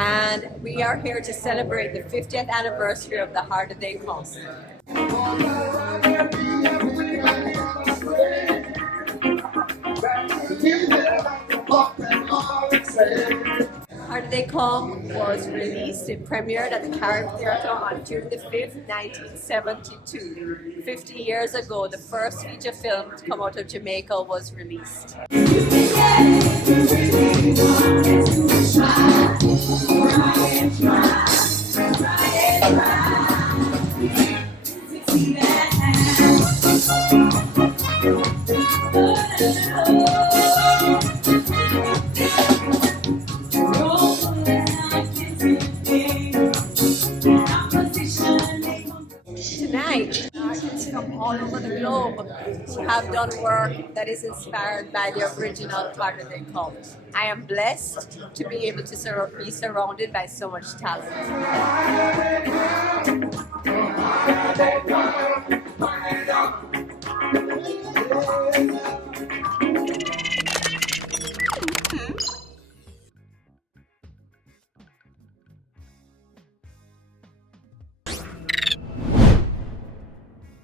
and we are here to celebrate the 50th anniversary of the Harder They Come. Harder They Come was released, it premiered at the Carrick Theatre on June the 5th, 1972. 50 years ago, the first feature film to come out of Jamaica was released. Tonight, artists from all over the globe have done work that is inspired by the original Harder They Come. I am blessed to be able to be surrounded by so much talent.